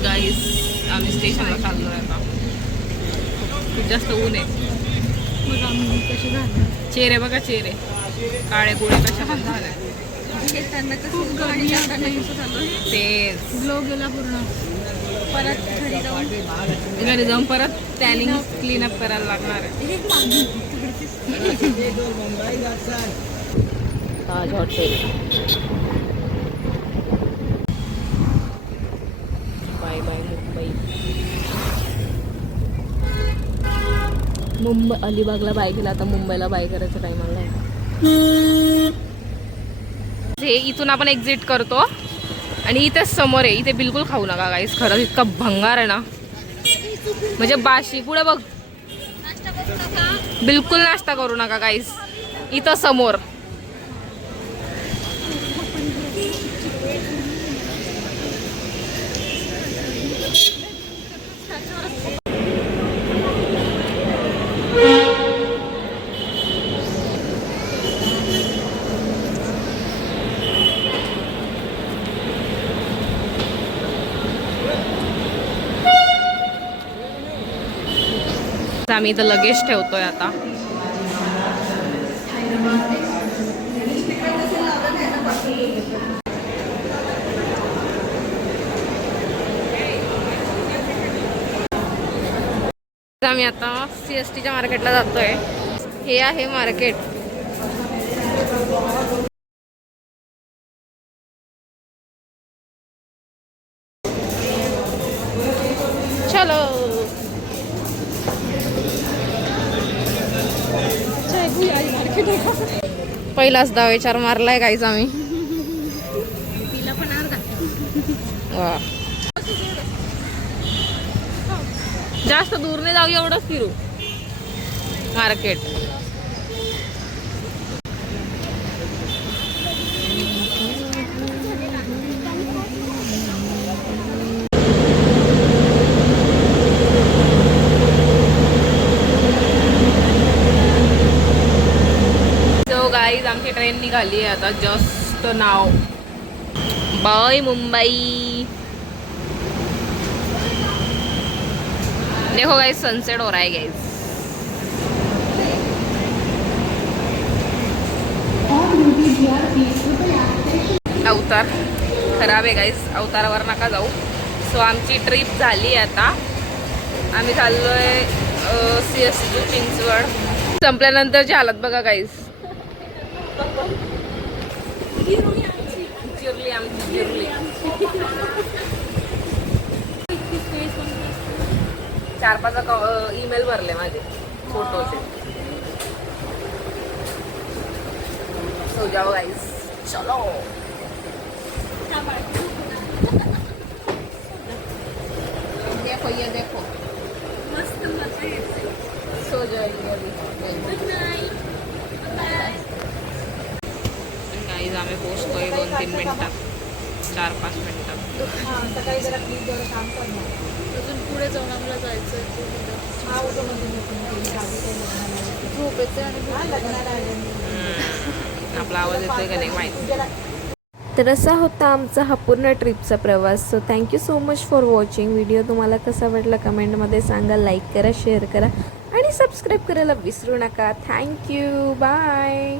गाईस आम्ही स्टेशनला चाललो आहे आता. खूप जास्त ऊन आहे. मग आम्ही कसे झाले चेहरे बघा, चेहरे काळे गोळे कशा पण झाले. खूप गरमी ते ग्लो गेला पूर्ण. परत घरी जाऊन परत टॅनिंग क्लीनअप करायला लागणार आहे. Taj hotel. Bye bye Mumbai. अलिबागला बाय केला, आता मुंबईला बाय करायचं टायमाला आहे. हे इथून आपण एक्झिट करतो आणि इथेच समोर आहे. इथे बिलकुल खाऊ नका गाईस, खरंच इतका भंगार आहे ना, म्हणजे बाशी. पुढे बघ, बिलकुल नाश्ता करू नका गाईस, इथं समोर. आम्ही इथं लगेज ठेवतोय आता. आम्ही आता CSTच्या मार्केटला जातोय. हे आहे मार्केट. चलो. पहिलाच दाव विचार मारलाय काहीच आम्ही. वा, जास्त दूर नाही जाऊ, एवढंच फिरू मार्केट. गाईज आमची ट्रेन निघाली आहे आता जस्ट नाव. बाय मुंबई. देखो गाइस, सनसेट हो रहा है गाइस. अवतार खराब आहे गाईस, अवतारावर नका जाऊ. सो आमची ट्रिप झाली आता. आम्ही चाललोय CST टू चिंचवड. संपल्यानंतरची हालत बघा गाईस. चिरली आमची चिरली. 4-5 ईमेल भरले माझे फोटोचे. सो जाओ गाइस, चलो. देखो ये देखो, मस्त मजा येते. सो जाएगी अभी. Good Knight. गाइस आम्ही पोहोचतोय 2-3 मिनिटात, 4-5 मिनिटात. सकाळी जरा प्लीज जरा काम करणार. अजून पुढे जाऊन आम्हाला जायचं झोप येते आणि आपला आवाज येतोय का नाही माहिती. तर असा होता आमचा हा पूर्ण ट्रिपचा प्रवास. So thank you so much for watching. Video तुम्हाला कसा वाटला कमेंटमध्ये सांगा. लाईक करा, शेअर करा आणि सबस्क्राईब करायला विसरू नका. थँक्यू. बाय.